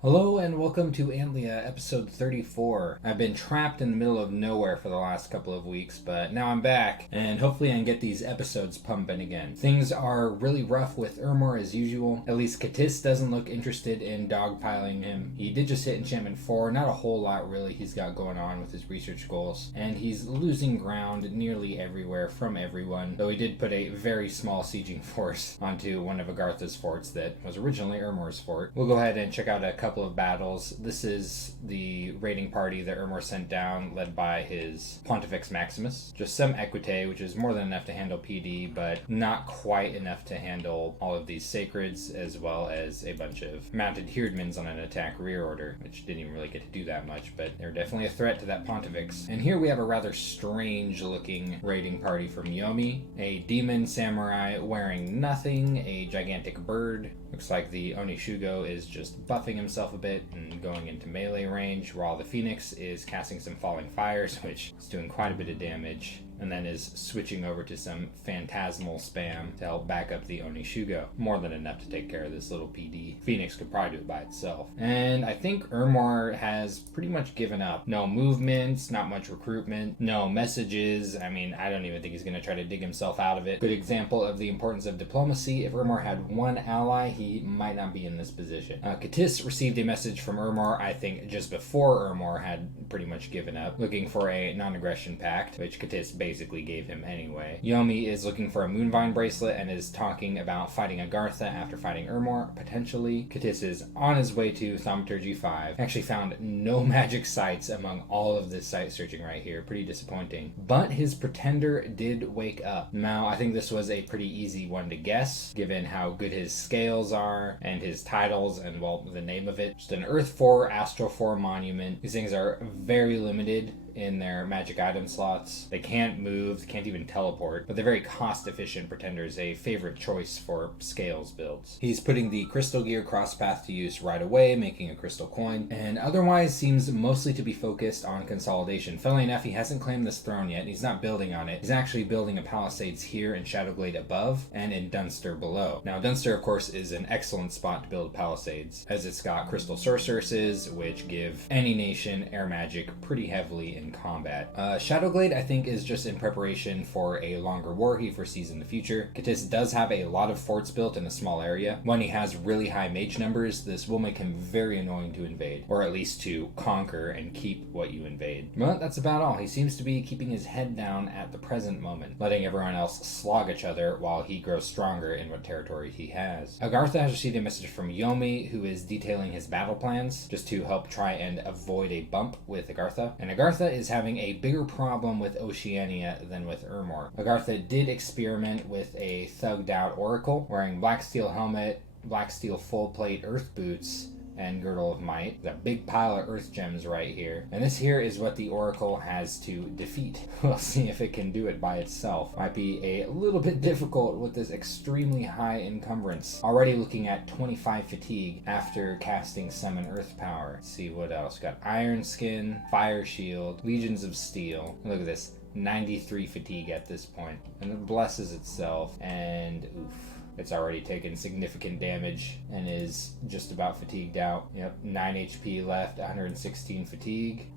Hello and welcome to Antlia, episode 34. I've been trapped in the middle of nowhere for the last couple of weeks, but now I'm back, and hopefully I can get these episodes pumping again. Things are really rough with Ermor as usual. At least Katis doesn't look interested in dogpiling him. He did just hit enchantment 4, not a whole lot really he's got going on with his research goals, and he's losing ground nearly everywhere from everyone, though he did put a very small sieging force onto one of Agartha's forts that was originally Ermor's fort. We'll go ahead and check out a couple of battles. This is the raiding party that Ermor sent down, led by his Pontifex Maximus. Just some Equite, which is more than enough to handle PD, but not quite enough to handle all of these Sacreds, as well as a bunch of mounted Herdmans on an attack rear order, which didn't even really get to do that much, but they're definitely a threat to that Pontifex. And here we have a rather strange looking raiding party from Yomi, a demon samurai wearing nothing, a gigantic bird. Looks like the Onishugo is just buffing himself a bit and going into melee range, while the Phoenix is casting some Falling Fires, which is doing quite a bit of damage, and then is switching over to some phantasmal spam to help back up the Onishugo. More than enough to take care of this little PD. Phoenix could probably do it by itself. And I think Ermor has pretty much given up. No movements, not much recruitment, no messages. I mean, I don't even think he's going to try to dig himself out of it. Good example of the importance of diplomacy. If Ermor had one ally, he might not be in this position. Katis received a message from Ermor, I think just before Ermor had pretty much given up, looking for a non-aggression pact, which Katis basically gave him anyway. Yomi is looking for a Moonvine bracelet and is talking about fighting Agartha after fighting Ermor, potentially. Katis is on his way to Thaumaturgy 5. Actually found no magic sites among all of this site searching right here. Pretty disappointing. But his pretender did wake up. Now, I think this was a pretty easy one to guess, given how good his scales are and his titles and, well, the name of it. Just an Earth 4, Astral 4 monument. These things are very limited in their magic item slots. They can't move, can't even teleport, but they're very cost-efficient pretenders, a favorite choice for scales builds. He's putting the crystal gear crosspath to use right away, making a crystal coin, and otherwise seems mostly to be focused on consolidation. Funnily enough, he hasn't claimed this throne yet, and he's not building on it. He's actually building a palisades here in Shadowglade above and in Dunster below. Now, Dunster, of course, is an excellent spot to build palisades, as it's got crystal sorceresses, which give any nation air magic pretty heavily in combat. Shadowglade, I think, is just in preparation for a longer war he foresees in the future. Katis does have a lot of forts built in a small area. When he has really high mage numbers, this will make him very annoying to invade, or at least to conquer and keep what you invade. But that's about all. He seems to be keeping his head down at the present moment, letting everyone else slog each other while he grows stronger in what territory he has. Agartha has received a message from Yomi, who is detailing his battle plans, just to help try and avoid a bump with Agartha. And Agartha is having a bigger problem with Oceania than with Ermor. Agartha did experiment with a thugged out Oracle, wearing black steel helmet, black steel full plate earth boots, and Girdle of Might. There's a big pile of earth gems right here. And this here is what the Oracle has to defeat. We'll see if it can do it by itself. Might be a little bit difficult with this extremely high encumbrance. Already looking at 25 fatigue after casting Summon Earth Power. Let's see what else. Got Iron Skin, Fire Shield, Legions of Steel. Look at this. 93 fatigue at this point. And it blesses itself. And oof. It's already taken significant damage and is just about fatigued out. Yep, 9 HP left, 116 fatigue,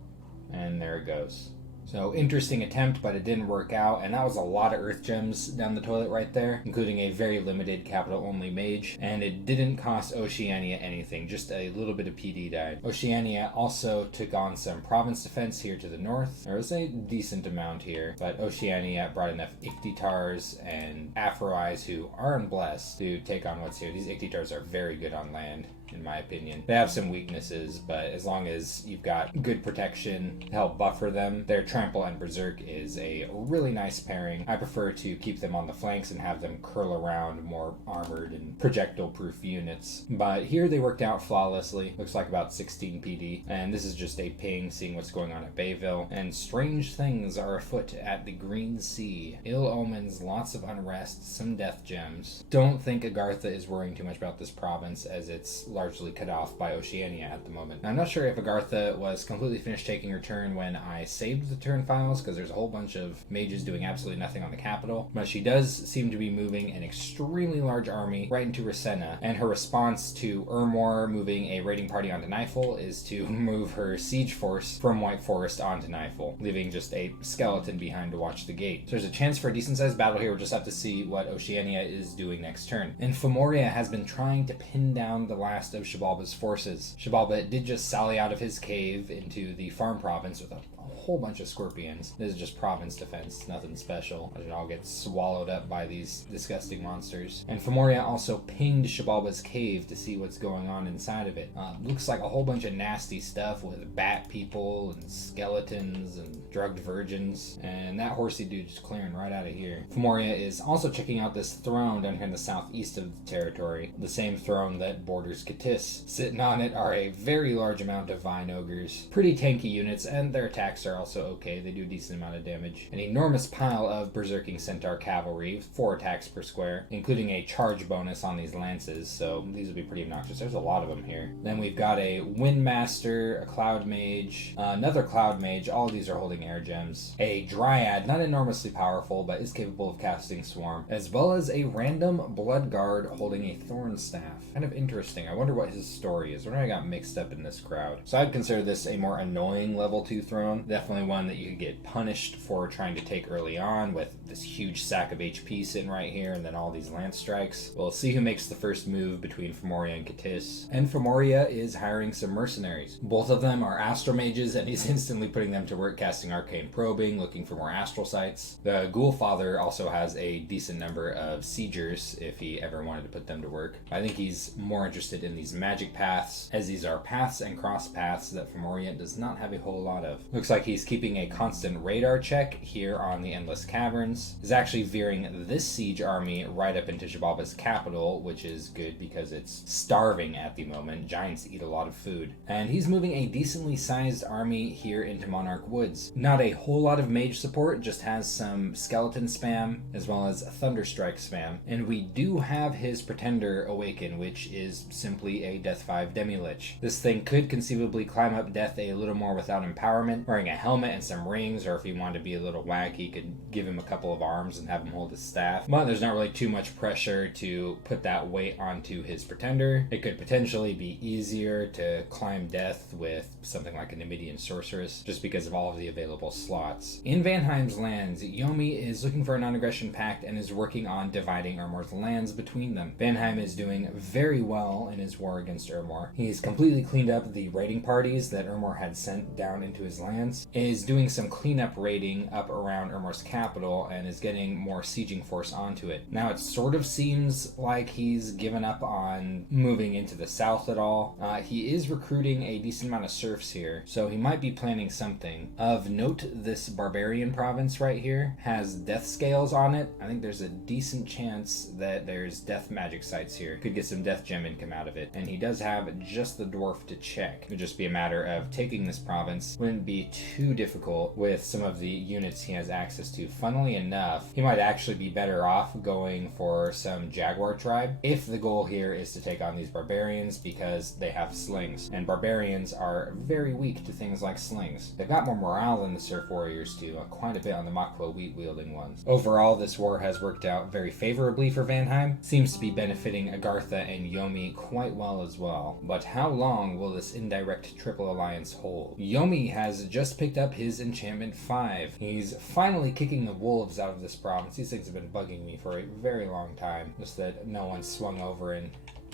and there it goes. So, interesting attempt, but it didn't work out, and that was a lot of earth gems down the toilet right there, including a very limited capital-only mage, and it didn't cost Oceania anything, just a little bit of PD died. Oceania also took on some province defense here to the north. There was a decent amount here, but Oceania brought enough Ictitars and Aphrois who are unblessed to take on what's here. These Ictitars are very good on land, in my opinion. They have some weaknesses, but as long as you've got good protection to help buffer them, their Trample and Berserk is a really nice pairing. I prefer to keep them on the flanks and have them curl around more armored and projectile-proof units. But here they worked out flawlessly. Looks like about 16 PD. And this is just a ping, seeing what's going on at Bayville. And strange things are afoot at the Green Sea. Ill omens, lots of unrest, some death gems. Don't think Agartha is worrying too much about this province, as it's largely cut off by Oceania at the moment. Now, I'm not sure if Agartha was completely finished taking her turn when I saved the turn files, because there's a whole bunch of mages doing absolutely nothing on the capital, but she does seem to be moving an extremely large army right into Rasenna, and her response to Ermor moving a raiding party onto Nifel is to move her siege force from White Forest onto Nifel, leaving just a skeleton behind to watch the gate. So there's a chance for a decent sized battle here. We'll just have to see what Oceania is doing next turn. And Femoria has been trying to pin down the last of Xibalba's forces. Xibalba did just sally out of his cave into the farm province with a whole bunch of scorpions. This is just province defense, nothing special. It all gets swallowed up by these disgusting monsters. And Femoria also pinged Xibalba's cave to see what's going on inside of it. Looks like a whole bunch of nasty stuff with bat people and skeletons and drugged virgins. And that horsey dude just clearing right out of here. Femoria is also checking out this throne down here in the southeast of the territory. The same throne that borders Katis. Sitting on it are a very large amount of vine ogres. Pretty tanky units, and their attacks are also okay. They do a decent amount of damage. An enormous pile of berserking centaur cavalry, 4 attacks per square, including a charge bonus on these lances, so these will be pretty obnoxious. There's a lot of them here. Then we've got a windmaster, a cloud mage, another cloud mage. All of these are holding air gems. A dryad, not enormously powerful, but is capable of casting swarm, as well as a random blood guard holding a thorn staff. Kind of interesting. I wonder what his story is. Where I got mixed up in this crowd. So I'd consider this a more annoying level 2 throne. Definitely one that you could get punished for trying to take early on, with this huge sack of HP sitting right here and then all these lance strikes. We'll see who makes the first move between Femoria and Katis. And Femoria is hiring some mercenaries. Both of them are astral mages, and he's instantly putting them to work casting arcane probing, looking for more astral sites. The Ghoul Father also has a decent number of siegers if he ever wanted to put them to work. I think he's more interested in these magic paths, as these are paths and cross paths that Femoria does not have a whole lot of. Looks like he's keeping a constant radar check here on the Endless Caverns. Is actually veering this siege army right up into Xibalba's capital, which is good because it's starving at the moment. Giants eat a lot of food. And he's moving a decently sized army here into Monarch Woods. Not a whole lot of mage support, just has some skeleton spam as well as thunderstrike spam. And we do have his pretender awaken, which is simply a Death 5 Demi-Lich. This thing could conceivably climb up Death a little more without empowerment, wearing a helmet and some rings, or if he wanted to be a little wacky, he could give him a couple of arms and have him hold his staff. But there's not really too much pressure to put that weight onto his pretender. It could potentially be easier to climb Death with something like a Numidian sorceress, just because of all of the available slots. In Vanheim's lands, Yomi is looking for a non-aggression pact and is working on dividing Ermor's lands between them. Vanheim is doing very well in his war against Ermor. He's completely cleaned up the raiding parties that Ermor had sent down into his lands, is doing some cleanup raiding up around Ermor's capital, and is getting more sieging force onto it. Now it sort of seems like he's given up on moving into the south at all. He is recruiting a decent amount of serfs here, so he might be planning something. Of note, this barbarian province right here has death scales on it. I think there's a decent chance that there's death magic sites here. Could get some death gem income out of it. And he does have just the dwarf to check. It would just be a matter of taking this province. Wouldn't be too difficult with some of the units he has access to. Funnily enough, he might actually be better off going for some jaguar tribe if the goal here is to take on these barbarians, because they have slings, and barbarians are very weak to things like slings. They've got more morale than the Surf Warriors do, quite a bit on the Makwa wheat-wielding ones. Overall, this war has worked out very favorably for Vanheim. Seems to be benefiting Agartha and Yomi quite well as well. But how long will this indirect triple alliance hold? Yomi has just picked up his enchantment 5. He's finally kicking the wolves out of this province. These things have been bugging me for a very long time, just that no one swung over and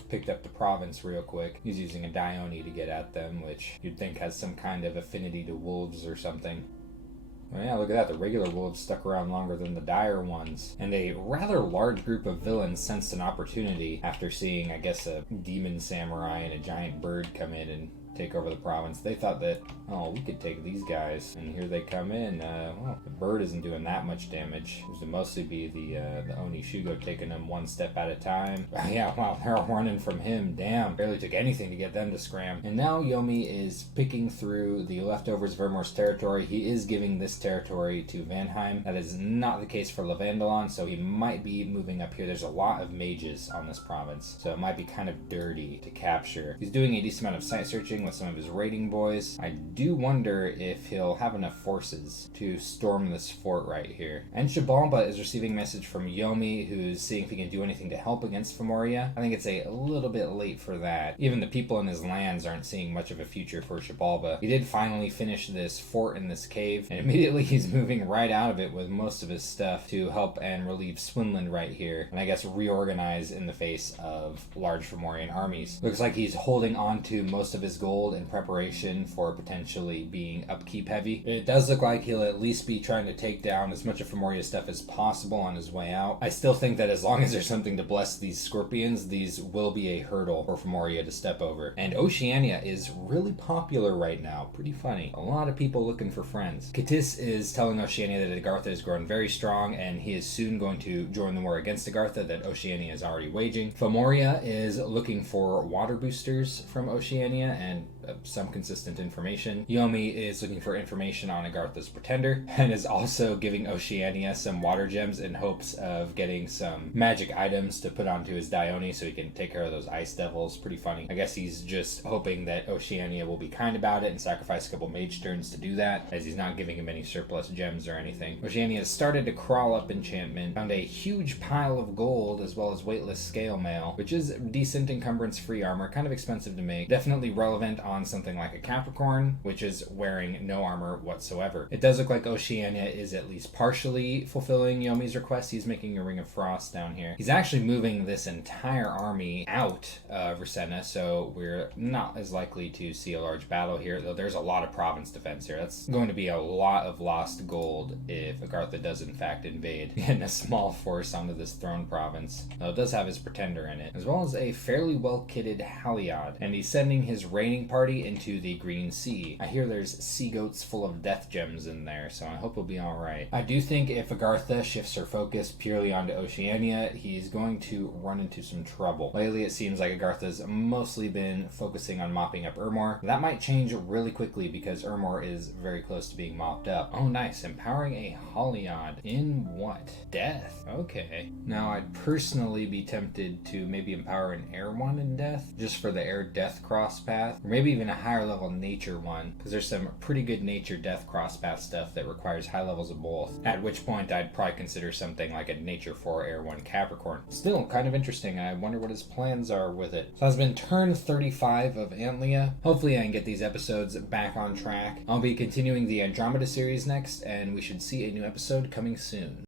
picked up the province real quick. He's using a Dione to get at them, which you'd think has some kind of affinity to wolves or something. Oh yeah, look at that. The regular wolves stuck around longer than the dire ones. And a rather large group of villains sensed an opportunity after seeing, I guess, a demon samurai and a giant bird come in and take over the province. They thought that, oh, we could take these guys, and here they come in. Well, the bird isn't doing that much damage. It would mostly be the Oni Shugo taking them one step at a time. Yeah, wow, they're running from him. Damn, barely took anything to get them to scram. And now Yomi is picking through the leftovers of Vermore's territory. He is giving this territory to Vanheim. That is not the case for Levandalon, so he might be moving up here. There's a lot of mages on this province, so it might be kind of dirty to capture. He's doing a decent amount of site searching with some of his raiding boys. I do wonder if he'll have enough forces to storm this fort right here. And Shabalba is receiving a message from Yomi, who's seeing if he can do anything to help against Femoria. I think it's a little bit late for that. Even the people in his lands aren't seeing much of a future for Shabalba. He did finally finish this fort in this cave, and immediately he's moving right out of it with most of his stuff to help and relieve Swinland right here, and I guess reorganize in the face of large Fomorian armies. Looks like he's holding on to most of his gold in preparation for potentially being upkeep heavy. It does look like he'll at least be trying to take down as much of Fomoria's stuff as possible on his way out. I still think that as long as there's something to bless these scorpions, these will be a hurdle for Fomoria to step over. And Oceania is really popular right now. Pretty funny. A lot of people looking for friends. Katis is telling Oceania that Agartha is growing very strong, and he is soon going to join the war against Agartha that Oceania is already waging. Fomoria is looking for water boosters from Oceania and some consistent information. Yomi is looking for information on Agartha's pretender and is also giving Oceania some water gems in hopes of getting some magic items to put onto his Dione so he can take care of those ice devils. Pretty funny. I guess he's just hoping that Oceania will be kind about it and sacrifice a couple mage turns to do that, as he's not giving him any surplus gems or anything. Oceania has started to crawl up enchantment, found a huge pile of gold as well as weightless scale mail, which is decent encumbrance free armor, kind of expensive to make, definitely relevant on something like a Capricorn, which is wearing no armor whatsoever. It does look like Oceania is at least partially fulfilling Yomi's request. He's making a Ring of Frost down here. He's actually moving this entire army out of Rasenna, so we're not as likely to see a large battle here, though there's a lot of province defense here. That's going to be a lot of lost gold if Agartha does in fact invade in a small force onto this throne province. Though it does have his pretender in it, as well as a fairly well-kitted Haliod, and he's sending his raiding party into the Green Sea. I hear there's sea goats full of death gems in there, so I hope we'll be alright. I do think if Agartha shifts her focus purely onto Oceania, he's going to run into some trouble. Lately it seems like Agartha's mostly been focusing on mopping up Urmor. That might change really quickly because Urmor is very close to being mopped up. Oh nice, empowering a Haliod. In what? Death. Okay. Now I'd personally be tempted to maybe empower an air one in death, just for the air death cross path, or maybe even a higher level nature one, because there's some pretty good nature death cross path stuff that requires high levels of both, at which point I'd probably consider something like a nature 4 air 1 Capricorn. Still kind of interesting. I wonder what his plans are with it. So that's been turn 35 of Antlia. Hopefully I can get these episodes back on track. I'll be continuing the Andromeda series next, and we should see a new episode coming soon.